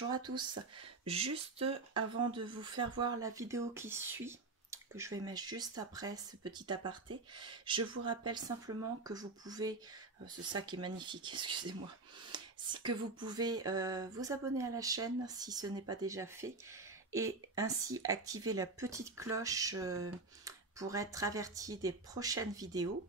Bonjour à tous. Juste avant de vous faire voir la vidéo qui suit, que je vais mettre juste après ce petit aparté, je vous rappelle simplement que vous pouvez, ce sac est magnifique, excusez-moi, que vous pouvez vous abonner à la chaîne si ce n'est pas déjà fait et ainsi activer la petite cloche pour être averti des prochaines vidéos.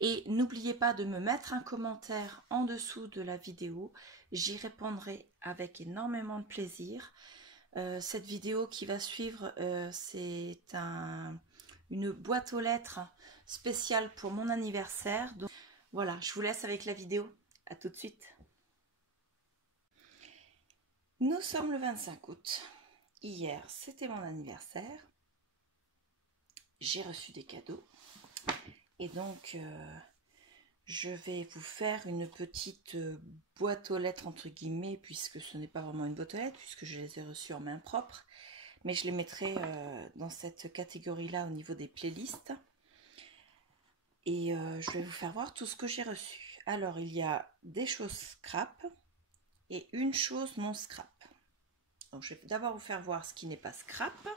Et n'oubliez pas de me mettre un commentaire en dessous de la vidéo, j'y répondrai avec énormément de plaisir. Cette vidéo qui va suivre, c'est une boîte aux lettres spéciale pour mon anniversaire. Donc voilà, je vous laisse avec la vidéo. À tout de suite. Nous sommes le 25 août. Hier, c'était mon anniversaire. J'ai reçu des cadeaux. Et donc, je vais vous faire une petite boîte aux lettres, entre guillemets, puisque ce n'est pas vraiment une boîte aux lettres, puisque je les ai reçues en main propre. Mais je les mettrai dans cette catégorie-là au niveau des playlists. Et je vais vous faire voir tout ce que j'ai reçu. Alors, il y a des choses scrap et une chose non scrap. Donc, je vais d'abord vous faire voir ce qui n'est pas scrap.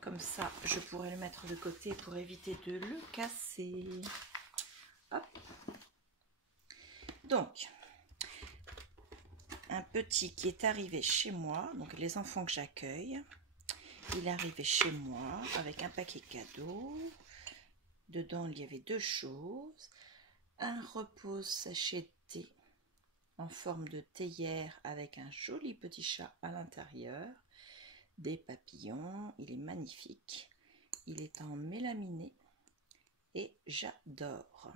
Comme ça, je pourrai le mettre de côté pour éviter de le casser. Hop. Donc, un petit qui est arrivé chez moi, donc les enfants que j'accueille, il est arrivé chez moi avec un paquet cadeau. Dedans, il y avait deux choses. Un repose-sachet thé en forme de théière avec un joli petit chat à l'intérieur. Des papillons, il est magnifique. Il est en mélaminé et j'adore.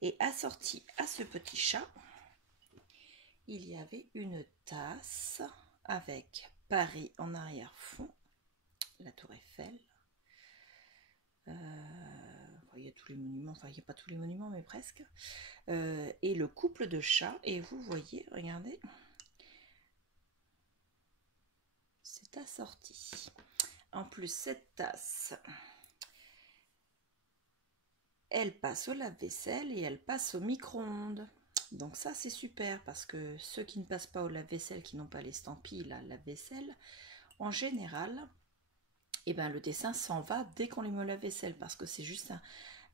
Et assorti à ce petit chat, il y avait une tasse avec Paris en arrière-fond, la tour Eiffel. Il y a tous les monuments, enfin il n'y a pas tous les monuments mais presque. Et le couple de chats, et vous voyez, regardez, c'est assorti. En plus, cette tasse, elle passe au lave-vaisselle et elle passe au micro-ondes. Donc ça c'est super parce que ceux qui ne passent pas au lave-vaisselle, qui n'ont pas l'estampille là, lave-vaisselle, en général, eh ben, le dessin s'en va dès qu'on les met au lave-vaisselle parce que c'est juste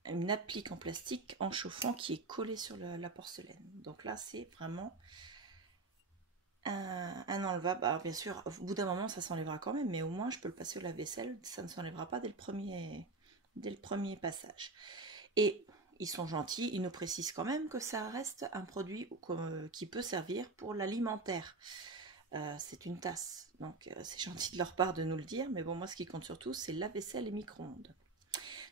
une applique en plastique en chauffant qui est collée sur la porcelaine. Donc là c'est vraiment un enlevable. Alors bien sûr, au bout d'un moment ça s'enlèvera quand même, mais au moins je peux le passer au lave-vaisselle, ça ne s'enlèvera pas dès le premier passage. Et ils sont gentils, ils nous précisent quand même que ça reste un produit qui peut servir pour l'alimentaire. C'est une tasse, donc c'est gentil de leur part de nous le dire, mais bon, moi ce qui compte surtout, c'est la vaisselle et micro-ondes.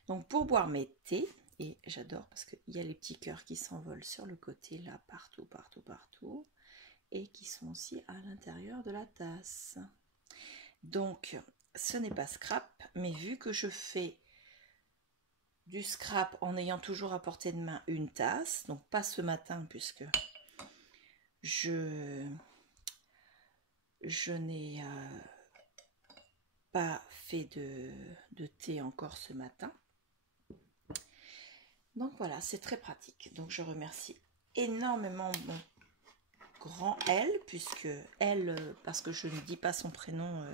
Donc pour boire mes thés, et j'adore parce qu'il y a les petits cœurs qui s'envolent sur le côté, là, partout, partout, partout, et qui sont aussi à l'intérieur de la tasse. Donc, ce n'est pas scrap, mais vu que je fais du scrap en ayant toujours à portée de main une tasse, donc pas ce matin puisque je n'ai pas fait de thé encore ce matin. Donc voilà, c'est très pratique. Donc je remercie énormément mon grand L, puisque elle, parce que je ne dis pas son prénom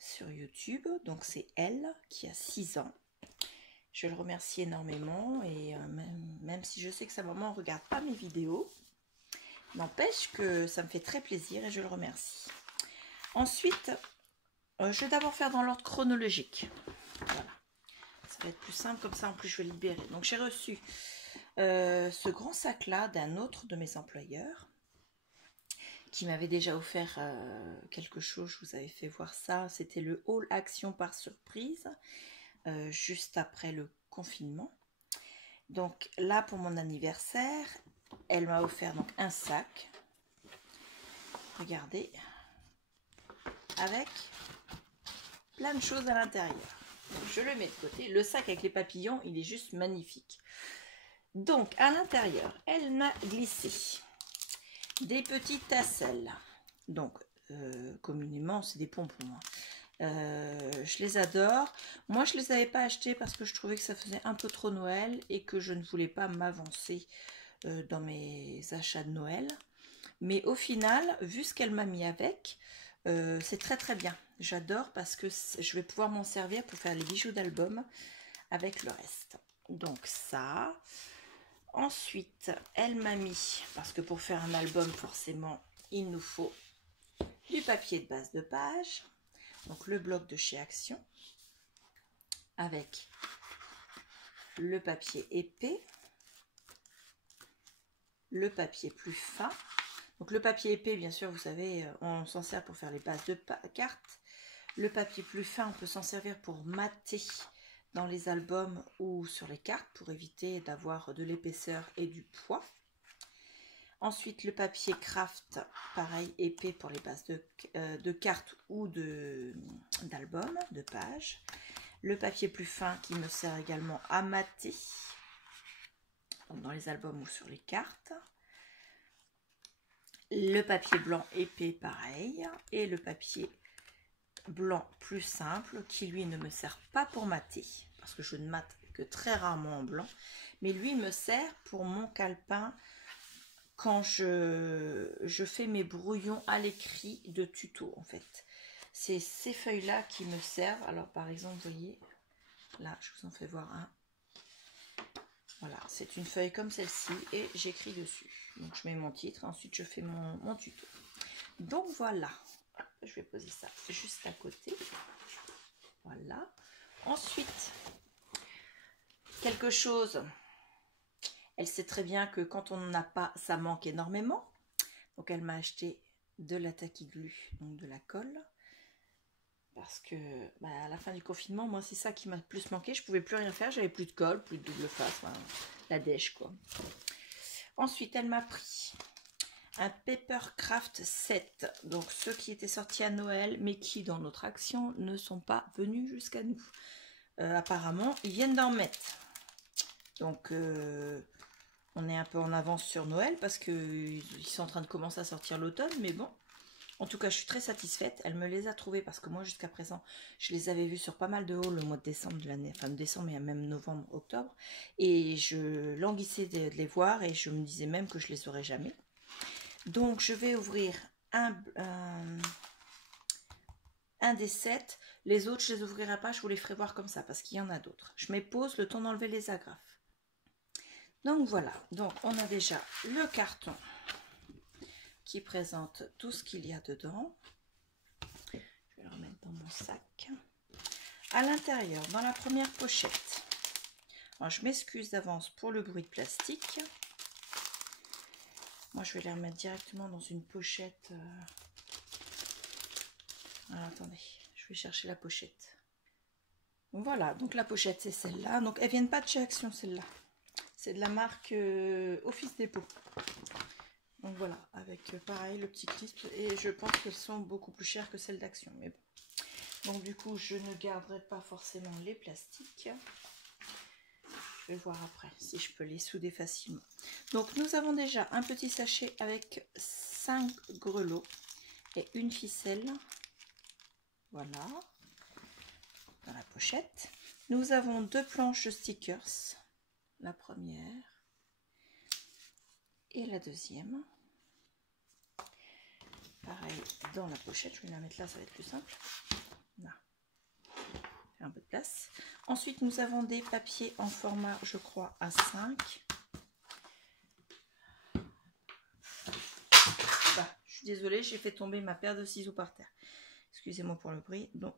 sur YouTube, donc c'est elle qui a 6 ans. Je le remercie énormément et même si je sais que sa maman ne regarde pas mes vidéos, n'empêche que ça me fait très plaisir et je le remercie. Ensuite, je vais d'abord faire dans l'ordre chronologique. Voilà. Ça va être plus simple comme ça, en plus je vais libérer. Donc j'ai reçu ce grand sac-là d'un autre de mes employeurs qui m'avait déjà offert quelque chose. Je vous avais fait voir ça. C'était le haul action par surprise. Juste après le confinement. Donc là pour mon anniversaire, elle m'a offert donc un sac. Regardez, avec plein de choses à l'intérieur. Je le mets de côté. Le sac avec les papillons, il est juste magnifique. Donc à l'intérieur, elle m'a glissé des petites tasselles. Donc communément, c'est des pompons. Je les adore. Moi je les avais pas achetés parce que je trouvais que ça faisait un peu trop Noël et que je ne voulais pas m'avancer dans mes achats de Noël, Mais au final, vu ce qu'elle m'a mis avec, c'est très très bien. J'adore parce que je vais pouvoir m'en servir pour faire les bijoux d'album avec le reste. Donc ça. Ensuite, elle m'a mis, parce que pour faire un album, forcément, il nous faut du papier de base de page. Donc le bloc de chez Action. Avec le papier épais. Le papier plus fin. Donc le papier épais, bien sûr, vous savez, on s'en sert pour faire les bases de cartes. Le papier plus fin, on peut s'en servir pour mater dans les albums ou sur les cartes pour éviter d'avoir de l'épaisseur et du poids. Ensuite, le papier craft, pareil, épais pour les bases de cartes ou d'albums, de pages. Le papier plus fin qui me sert également à mater dans les albums ou sur les cartes. Le papier blanc épais, pareil. Et le papier blanc plus simple qui lui ne me sert pas pour mater parce que je ne mate que très rarement en blanc, mais lui me sert pour mon calepin quand je fais mes brouillons à l'écrit de tuto. En fait, c'est ces feuilles là qui me servent. Alors par exemple, vous voyez là, je vous en fais voir un. Voilà, c'est une feuille comme celle-ci et j'écris dessus. Donc je mets mon titre, ensuite je fais mon tuto. Donc voilà. Je vais poser ça juste à côté. Voilà. Ensuite, quelque chose. Elle sait très bien que quand on n'en a pas, ça manque énormément. Donc, elle m'a acheté de la tacky glue, donc de la colle. Parce que à la fin du confinement, moi, c'est ça qui m'a plus manqué. Je ne pouvais plus rien faire. J'avais plus de colle, plus de double face. Enfin, la dèche, quoi. Ensuite, elle m'a pris un Papercraft 7, donc ceux qui étaient sortis à Noël, mais qui dans notre action ne sont pas venus jusqu'à nous. Apparemment, ils viennent d'en mettre. Donc, on est un peu en avance sur Noël parce qu'ils sont en train de commencer à sortir l'automne, mais bon. En tout cas, je suis très satisfaite. Elle me les a trouvés parce que moi, jusqu'à présent, je les avais vus sur pas mal de hauls le mois de décembre de l'année, enfin de décembre et même novembre, octobre. Et je languissais de les voir et je me disais même que je les aurais jamais. Donc, je vais ouvrir un des 7. Les autres, je les ouvrirai pas. Je vous les ferai voir comme ça parce qu'il y en a d'autres. Je mets pause le temps d'enlever les agrafes. Donc, voilà. Donc, on a déjà le carton qui présente tout ce qu'il y a dedans. Je vais le remettre dans mon sac. À l'intérieur, dans la première pochette. Alors, je m'excuse d'avance pour le bruit de plastique. Moi, je vais les remettre directement dans une pochette. Alors, attendez, je vais chercher la pochette. Donc, voilà, donc la pochette, c'est celle-là. Donc, elles ne viennent pas de chez Action, celle-là. C'est de la marque Office Dépôt. Donc, voilà, avec pareil, le petit clip. Et je pense qu'elles sont beaucoup plus chères que celles d'Action. Mais bon. Donc, du coup, je ne garderai pas forcément les plastiques. Je vais voir après si je peux les souder facilement. Donc, nous avons déjà un petit sachet avec 5 grelots et une ficelle. Voilà. Dans la pochette. Nous avons 2 planches de stickers. La première et la deuxième. Pareil dans la pochette. Je vais la mettre là, ça va être plus simple. Là. Un peu de place. Ensuite, nous avons des papiers en format, je crois, A5. Bah, je suis désolée, j'ai fait tomber ma paire de ciseaux par terre. Excusez-moi pour le bruit. Donc,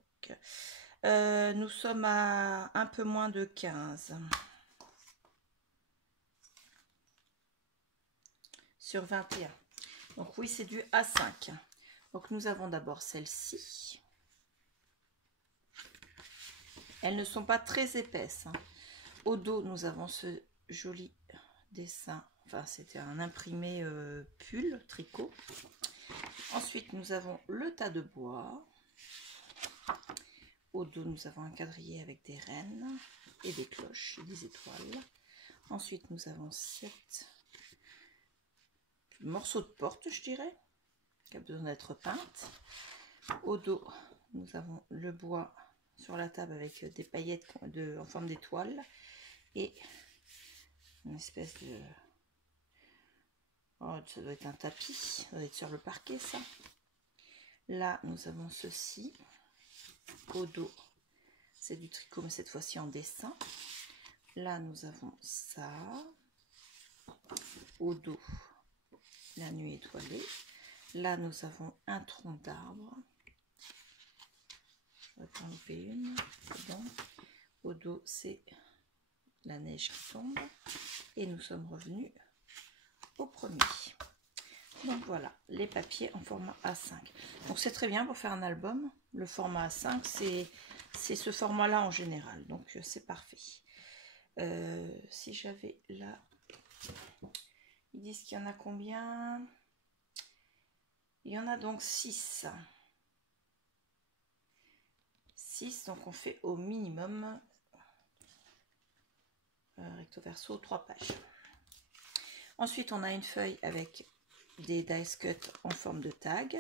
nous sommes à un peu moins de 15 sur 21. Donc oui, c'est du A5. Donc nous avons d'abord celle-ci. Elles ne sont pas très épaisses. Au dos, nous avons ce joli dessin. Enfin, c'était un imprimé pull, tricot. Ensuite, nous avons le tas de bois. Au dos, nous avons un quadrillé avec des rennes et des cloches et des étoiles. Ensuite, nous avons 7 morceaux de porte, je dirais, qui a besoin d'être peinte. Au dos, nous avons le bois sur la table avec des paillettes en forme d'étoile et une espèce Oh, ça doit être un tapis, ça doit être sur le parquet ça. Là nous avons ceci. Au dos c'est du tricot mais cette fois-ci en dessin. Là nous avons ça. Au dos la nuit étoilée. Là nous avons un tronc d'arbre. Je vais en louper une, c'est bon. Au dos c'est la neige qui tombe. Et nous sommes revenus au premier. Donc voilà, les papiers en format A5. Donc c'est très bien pour faire un album. Le format A5, c'est ce format-là en général. Donc c'est parfait. Si j'avais là... Ils disent qu'il y en a combien? Il y en a donc 6. 6, donc on fait au minimum recto verso 3 pages. Ensuite, on a une feuille avec des dice cut en forme de tag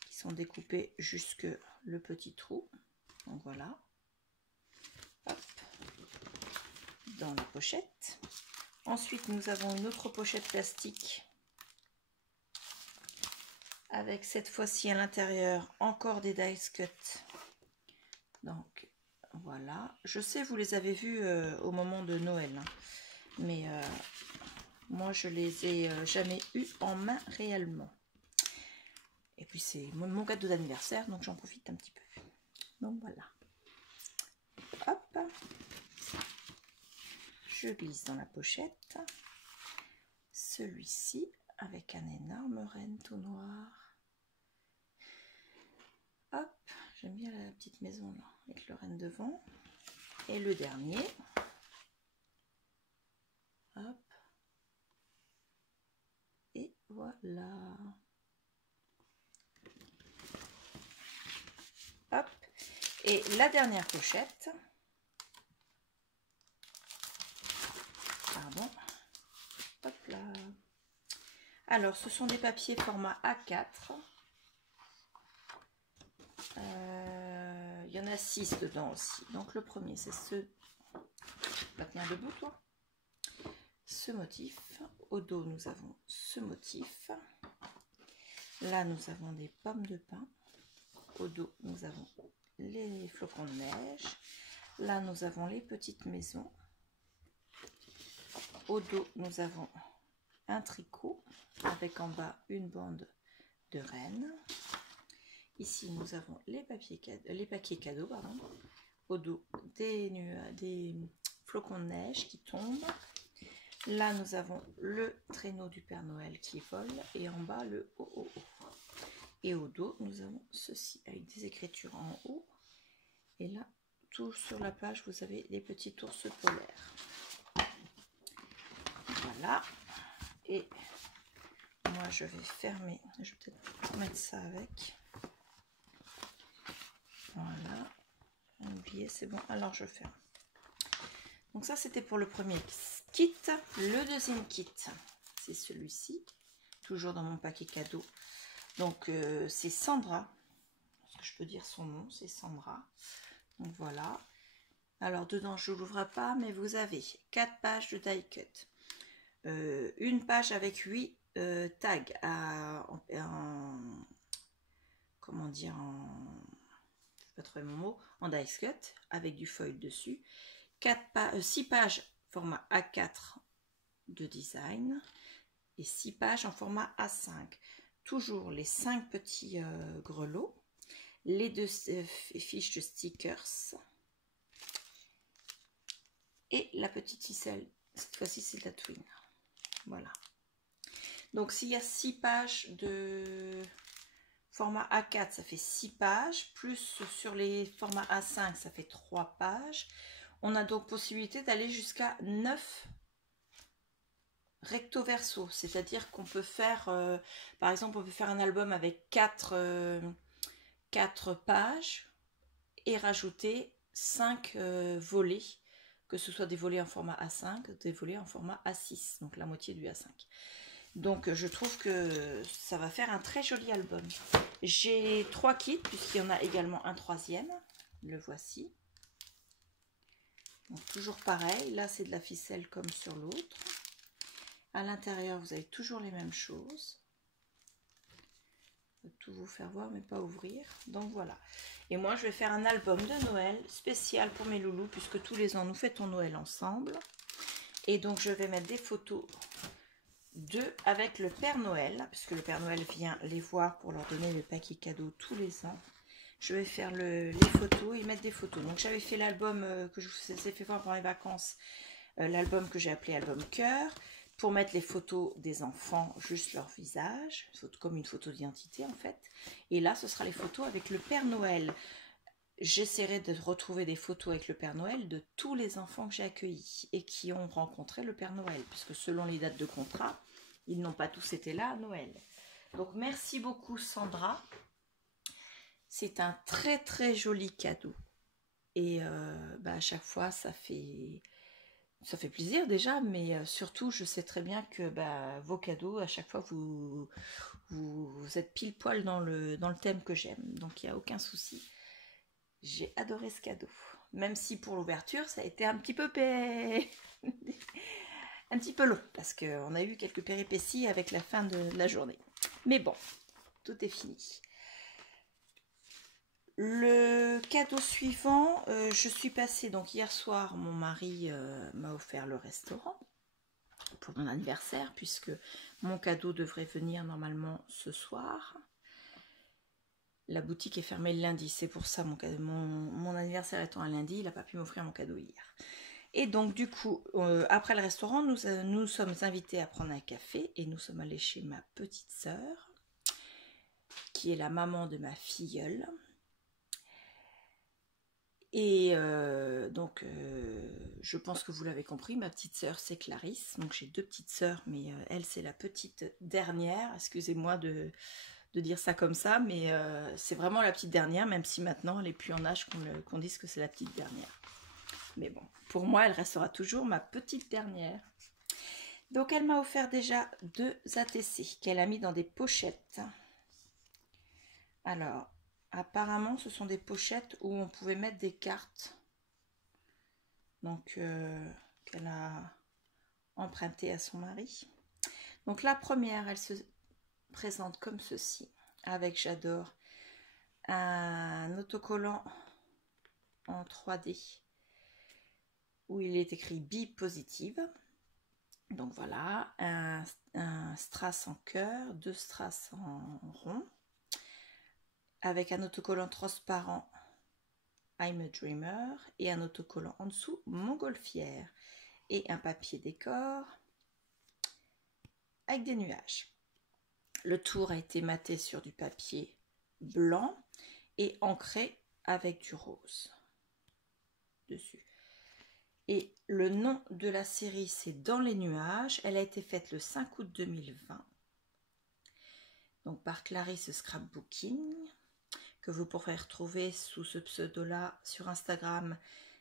qui sont découpés jusque le petit trou. Donc voilà. Hop. Dans la pochette. Ensuite, nous avons une autre pochette plastique avec cette fois-ci à l'intérieur encore des dice cut. Donc voilà. Je sais, vous les avez vus au moment de Noël, hein. Mais moi, je les ai jamais eu en main réellement. Et puis, c'est mon cadeau d'anniversaire, donc j'en profite un petit peu. Donc, voilà. Hop. Je glisse dans la pochette. Celui-ci, avec un énorme renne tout noir. Hop. J'aime bien la petite maison, là, avec le renne devant. Et le dernier. Hop. Et voilà. Hop. Et la dernière pochette. Pardon. Hop là. Alors, ce sont des papiers format A4. Il y en a 6 dedans aussi. Donc, le premier, c'est ce... Va tenir debout, toi. Ce motif. Au dos, nous avons ce motif. Là, nous avons des pommes de pin. Au dos, nous avons les flocons de neige. Là, nous avons les petites maisons. Au dos, nous avons un tricot avec en bas une bande de renne. Ici, nous avons les paquets cadeaux. Pardon. Au dos, des flocons de neige qui tombent. Là, nous avons le traîneau du Père Noël qui vole et en bas le oh oh oh. Et au dos, nous avons ceci avec des écritures en haut. Et là, tout sur la page, vous avez des petits ours polaires. Voilà. Et moi, je vais fermer. Je vais peut-être mettre ça avec. Voilà. J'ai oublié, c'est bon. Alors, je ferme. Donc ça, c'était pour le premier kit. Le deuxième kit, c'est celui-ci. Toujours dans mon paquet cadeau. Donc, c'est Sandra. Est-ce que je peux dire son nom? C'est Sandra. Donc, voilà. Alors, dedans, je ne l'ouvre pas, mais vous avez 4 pages de die cut. Une page avec 8 tags comment dire, je ne sais pas trouver mon mot, en dice cut, avec du foil dessus. 6 pages format A4 de design et 6 pages en format A5. Toujours les 5 petits grelots, les 2 fiches de stickers et la petite ficelle. Cette fois-ci, c'est de la twin. Voilà. Donc, s'il y a 6 pages de format A4, ça fait 6 pages. Plus sur les formats A5, ça fait 3 pages. On a donc possibilité d'aller jusqu'à 9 recto verso. C'est-à-dire qu'on peut faire, par exemple, on peut faire un album avec 4 pages et rajouter 5 volets. Que ce soit des volets en format A5, des volets en format A6, donc la moitié du A5. Donc je trouve que ça va faire un très joli album. J'ai 3 kits, puisqu'il y en a également un troisième. Le voici. Donc toujours pareil, là c'est de la ficelle comme sur l'autre. À l'intérieur, vous avez toujours les mêmes choses. Je vais tout vous faire voir, mais pas ouvrir. Donc voilà. Et moi, je vais faire un album de Noël spécial pour mes loulous, puisque tous les ans, nous fêtons Noël ensemble. Et donc, je vais mettre des photos d'eux avec le Père Noël, puisque le Père Noël vient les voir pour leur donner le paquet cadeau tous les ans. Je vais faire les photos et mettre des photos. Donc, j'avais fait l'album que je vous ai fait voir pendant les vacances, l'album que j'ai appelé album cœur, pour mettre les photos des enfants, juste leur visage, comme une photo d'identité en fait. Et là, ce sera les photos avec le Père Noël. J'essaierai de retrouver des photos avec le Père Noël de tous les enfants que j'ai accueillis et qui ont rencontré le Père Noël, puisque selon les dates de contrat, ils n'ont pas tous été là à Noël. Donc merci beaucoup Sandra. C'est un très très joli cadeau. Et à chaque fois, ça fait plaisir déjà, mais surtout, je sais très bien que vos cadeaux, à chaque fois, vous êtes pile poil dans le thème que j'aime. Donc, il n'y a aucun souci. J'ai adoré ce cadeau. Même si pour l'ouverture, ça a été un petit peu un petit peu long, parce qu'on a eu quelques péripéties avec la fin de la journée. Mais bon, tout est fini. Le cadeau suivant, je suis passée, donc hier soir, mon mari m'a offert le restaurant pour mon anniversaire, puisque mon cadeau devrait venir normalement ce soir. La boutique est fermée le lundi, c'est pour ça mon anniversaire étant un lundi, il n'a pas pu m'offrir mon cadeau hier. Et donc du coup, après le restaurant, nous sommes invités à prendre un café et nous sommes allés chez ma petite sœur, qui est la maman de ma filleule. Et je pense que vous l'avez compris, ma petite sœur c'est Clarisse. Donc j'ai deux petites sœurs, mais elle c'est la petite dernière. Excusez-moi de dire ça comme ça, mais c'est vraiment la petite dernière, même si maintenant elle n'est plus en âge qu'on dise que c'est la petite dernière. Mais bon, pour moi elle restera toujours ma petite dernière. Donc elle m'a offert déjà 2 ATC qu'elle a mis dans des pochettes. Alors, apparemment, ce sont des pochettes où on pouvait mettre des cartes. Donc, qu'elle a empruntées à son mari. Donc, la première, elle se présente comme ceci. Avec, j'adore, un autocollant en 3D. Où il est écrit Be Positive. Donc, voilà. Un strass en cœur. 2 strass en rond. Avec un autocollant transparent I'm a Dreamer et un autocollant en dessous Montgolfière et un papier décor avec des nuages. Le tour a été maté sur du papier blanc et ancré avec du rose dessus. Et le nom de la série c'est Dans les nuages. Elle a été faite le 5 août 2020 donc par Clarisse Scrapbooking, que vous pourrez retrouver sous ce pseudo-là sur Instagram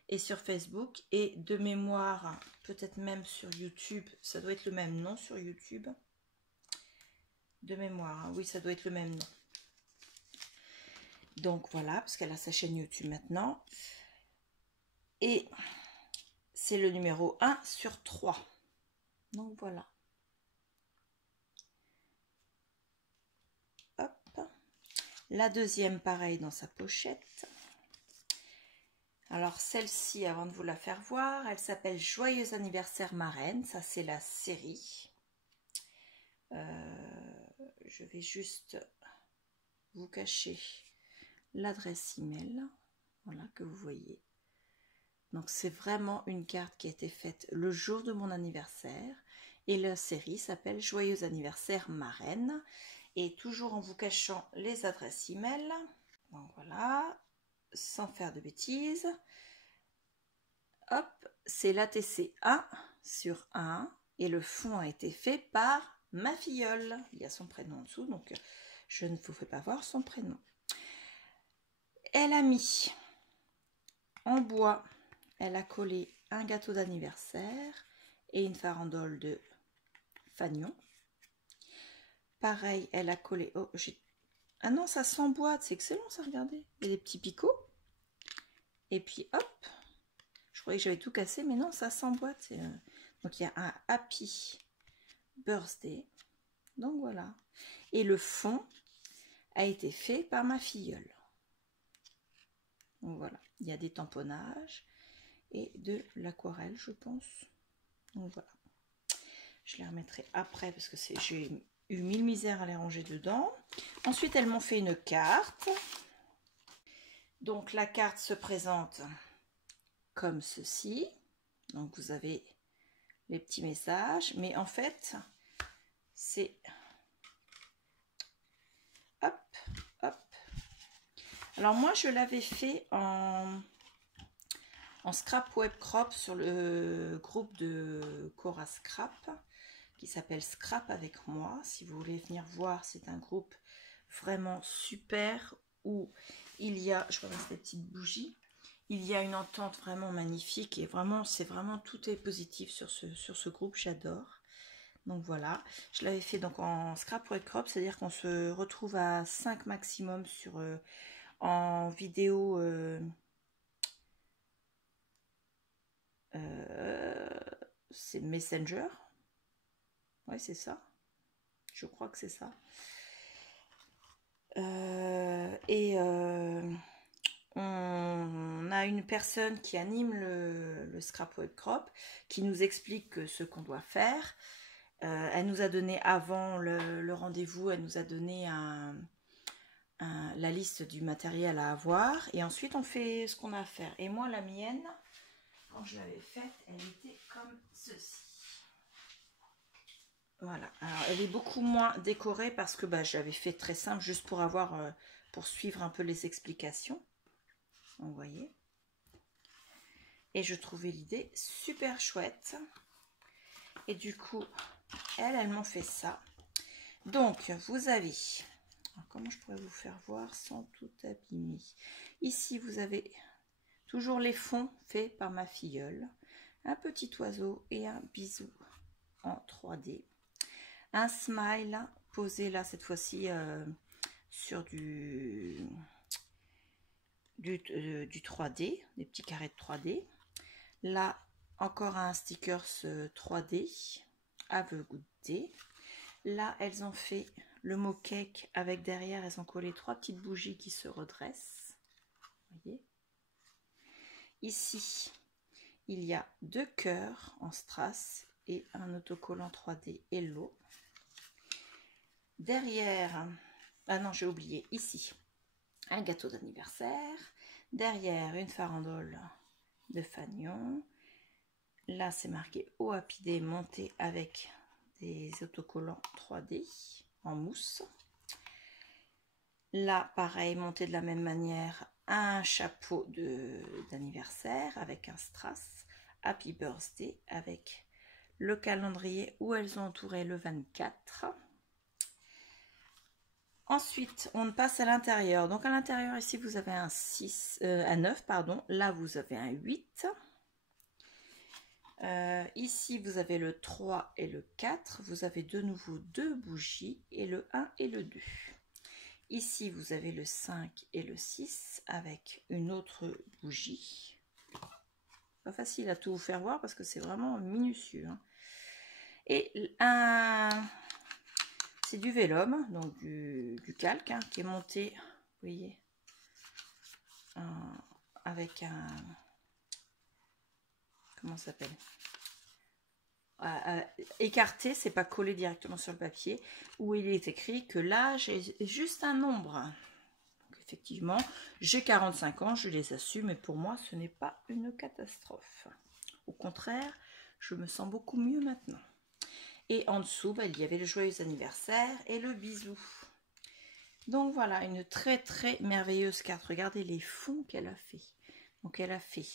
et sur Facebook. Et de mémoire, peut-être même sur YouTube, ça doit être le même nom sur YouTube. De mémoire, hein, oui, ça doit être le même nom. Donc voilà, parce qu'elle a sa chaîne YouTube maintenant. Et c'est le numéro 1 sur 3. Donc voilà. La deuxième, pareil, dans sa pochette. Alors, celle-ci, avant de vous la faire voir, elle s'appelle Joyeux anniversaire marraine. Ça, c'est la série. Je vais juste vous cacher l'adresse email. Voilà, que vous voyez. Donc, c'est vraiment une carte qui a été faite le jour de mon anniversaire. Et la série s'appelle Joyeux anniversaire marraine. Et toujours en vous cachant les adresses email. Donc voilà, sans faire de bêtises. Hop, c'est l'ATC 1 sur 1. Et le fond a été fait par ma filleule. Il y a son prénom en dessous, donc je ne vous fais pas voir son prénom. Elle a mis en bois, elle a collé un gâteau d'anniversaire et une farandole de fanion. Pareil, elle a collé... Oh, ah non, ça s'emboîte, c'est excellent ça, regardez. Il y a des petits picots. Et puis hop, je croyais que j'avais tout cassé, mais non, ça s'emboîte. Donc il y a un Happy Birthday. Donc voilà. Et le fond a été fait par ma filleule. Donc voilà, il y a des tamponnages et de l'aquarelle, je pense. Donc voilà. Je les remettrai après parce que j'ai eu mille misères à les ranger dedans. Ensuite, elles m'ont fait une carte. Donc la carte se présente comme ceci. Donc vous avez les petits messages, mais en fait, c'est hop, hop. Alors moi, je l'avais fait en scrap web crop sur le groupe de Cora Scrap qui s'appelle Scrap avec moi. Si vous voulez venir voir, c'est un groupe vraiment super où il y a, je ramasse des petites bougies, il y a une entente vraiment magnifique et vraiment, c'est vraiment, tout est positif sur ce groupe, j'adore. Donc voilà, je l'avais fait donc en scrap web crop, c'est-à-dire qu'on se retrouve à 5 maximum sur en vidéo c'est Messenger. Ouais, c'est ça. Je crois que c'est ça. On a une personne qui anime le scrap web crop, qui nous explique ce qu'on doit faire. Elle nous a donné, avant le rendez-vous, elle nous a donné la liste du matériel à avoir. Et ensuite, on fait ce qu'on a à faire. Et moi, la mienne, quand je l'avais faite, elle était comme ceci. Voilà, alors elle est beaucoup moins décorée parce que j'avais fait très simple juste pour avoir, pour suivre un peu les explications. Vous voyez. Et je trouvais l'idée super chouette. Et du coup, elles m'ont fait ça. Donc, vous avez, alors comment je pourrais vous faire voir sans tout abîmer? Ici, vous avez toujours les fonds faits par ma filleule. Un petit oiseau et un bisou en 3D. Un smile posé là cette fois-ci sur du 3D, des petits carrés de 3D. Là encore un stickers 3D, have a good day. Là elles ont fait le mot cake avec derrière, elles ont collé 3 petites bougies qui se redressent. Vous voyez. Ici il y a 2 cœurs en strass et un autocollant 3D Hello. Derrière, ah non, j'ai oublié, ici, un gâteau d'anniversaire. Derrière, une farandole de fanion. Là, c'est marqué au Happy Day monté avec des autocollants 3D en mousse. Là, pareil, monté de la même manière, un chapeau d'anniversaire avec un strass. Happy Birthday avec le calendrier où elles ont entouré le 24. Ensuite, on passe à l'intérieur. Donc, à l'intérieur, ici, vous avez un 9, pardon. Là, vous avez un 8. Ici, vous avez le 3 et le 4. Vous avez de nouveau 2 bougies et le 1 et le 2. Ici, vous avez le 5 et le 6 avec une autre bougie. Pas facile à tout vous faire voir parce que c'est vraiment minutieux. Hein. Et c'est du vélum, donc du calque, hein, qui est monté, vous voyez, avec un, comment ça s'appelle, écarté, c'est pas collé directement sur le papier, où il est écrit que l'âge est juste un nombre. Donc, effectivement, j'ai 45 ans, je les assume, et pour moi, ce n'est pas une catastrophe. Au contraire, je me sens beaucoup mieux maintenant. Et en dessous, il y avait le joyeux anniversaire et le bisou. Donc voilà, une très très merveilleuse carte. Regardez les fonds qu'elle a fait. Donc elle a fait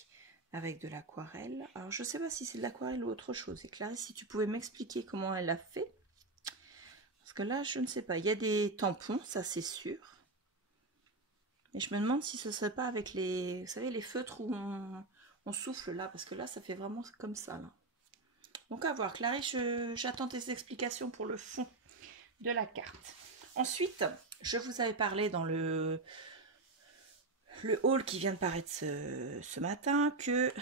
avec de l'aquarelle. Alors je ne sais pas si c'est de l'aquarelle ou autre chose. Et Clarisse, si tu pouvais m'expliquer comment elle a fait. Parce que là, je ne sais pas. Il y a des tampons, ça c'est sûr. Et je me demande si ce ne serait pas avec les, vous savez, les feutres où on souffle là. Parce que là, ça fait vraiment comme ça là. Donc à voir, Clarisse, j'attends tes explications pour le fond de la carte. Ensuite, je vous avais parlé dans le haul qui vient de paraître ce matin que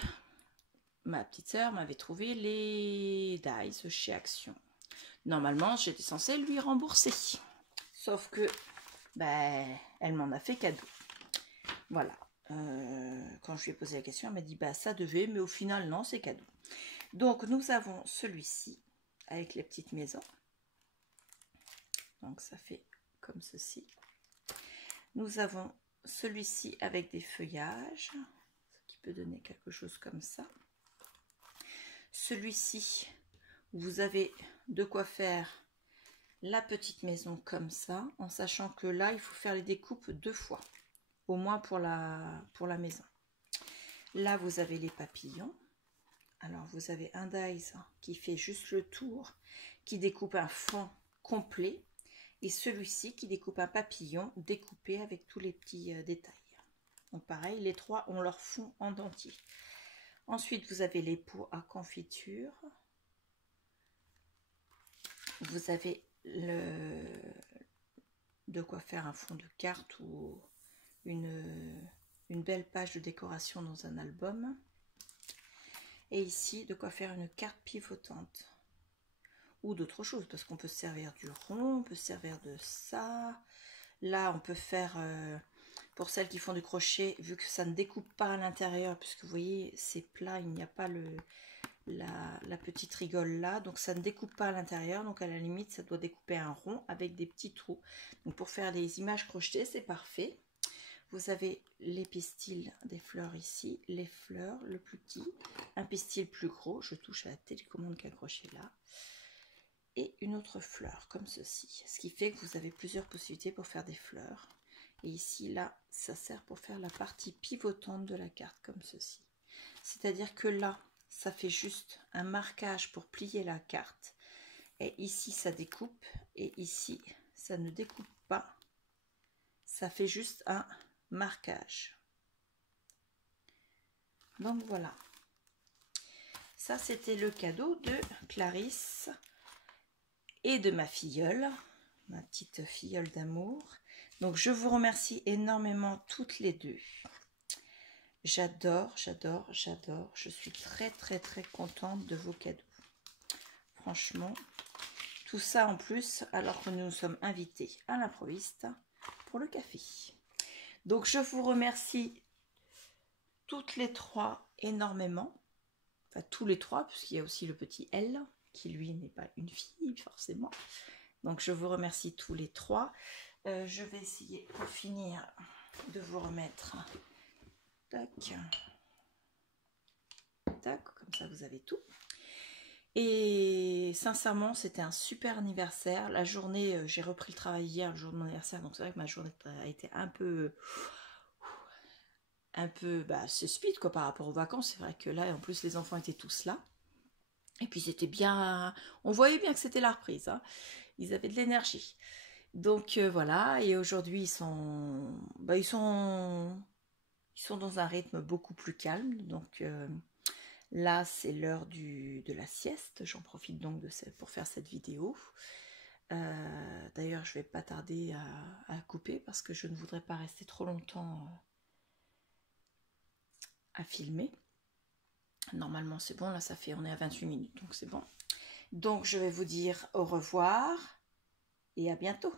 ma petite sœur m'avait trouvé les dies chez Action. Normalement, j'étais censée lui rembourser. Sauf que, ben, elle m'en a fait cadeau. Voilà. Quand je lui ai posé la question, elle m'a dit, bah ça devait, mais au final, non, c'est cadeau. Donc, nous avons celui-ci avec les petites maisons. Donc, ça fait comme ceci. Nous avons celui-ci avec des feuillages, ce qui peut donner quelque chose comme ça. Celui-ci, vous avez de quoi faire la petite maison comme ça, en sachant que là, il faut faire les découpes 2 fois, au moins pour la maison. Là, vous avez les papillons. Alors, vous avez un dies qui fait juste le tour, qui découpe un fond complet, et celui-ci qui découpe un papillon découpé avec tous les petits détails. Donc, pareil, les 3 ont leur fond en dentier. Ensuite, vous avez les pots à confiture. Vous avez de quoi faire un fond de carte ou une belle page de décoration dans un album. Et ici, de quoi faire une carte pivotante. Ou d'autres choses, parce qu'on peut se servir du rond, on peut se servir de ça. Là, on peut faire, pour celles qui font du crochet, vu que ça ne découpe pas à l'intérieur, puisque vous voyez, c'est plat, il n'y a pas la petite rigole là, donc ça ne découpe pas à l'intérieur, donc à la limite, ça doit découper un rond avec des petits trous. Donc pour faire des images crochetées, c'est parfait. Vous avez les pistils des fleurs ici, les fleurs, le plus petit, un pistil plus gros, je touche à la télécommande qui est accrochée là, et une autre fleur comme ceci, ce qui fait que vous avez plusieurs possibilités pour faire des fleurs. Et ici, là, ça sert pour faire la partie pivotante de la carte comme ceci. C'est-à-dire que là, ça fait juste un marquage pour plier la carte. Et ici, ça découpe, et ici, ça ne découpe pas. Ça fait juste un marquage. Donc voilà. Ça, c'était le cadeau de Clarisse et de ma filleule, ma petite filleule d'amour. Donc, je vous remercie énormément toutes les deux. J'adore, j'adore, j'adore. Je suis très, très, très contente de vos cadeaux. Franchement, tout ça en plus, alors que nous nous sommes invités à l'improviste pour le café. Donc, je vous remercie toutes les 3 énormément. Enfin, tous les 3, puisqu'il y a aussi le petit L, qui lui n'est pas une fille, forcément. Donc, je vous remercie tous les 3. Je vais essayer pour finir de vous remettre. Tac. Tac, comme ça vous avez tout. Et sincèrement, c'était un super anniversaire. La journée, j'ai repris le travail hier, le jour de mon anniversaire, donc c'est vrai que ma journée a été un peu c'est speed quoi par rapport aux vacances. C'est vrai que là, en plus, les enfants étaient tous là. Et puis c'était bien, on voyait bien que c'était la reprise, hein. Ils avaient de l'énergie. Donc voilà, et aujourd'hui ils sont dans un rythme beaucoup plus calme. Donc là c'est l'heure de la sieste. J'en profite donc pour faire cette vidéo. D'ailleurs je vais pas tarder à couper parce que je ne voudrais pas rester trop longtemps à filmer. Normalement c'est bon, là on est à 28 minutes, donc c'est bon. Donc je vais vous dire au revoir et à bientôt.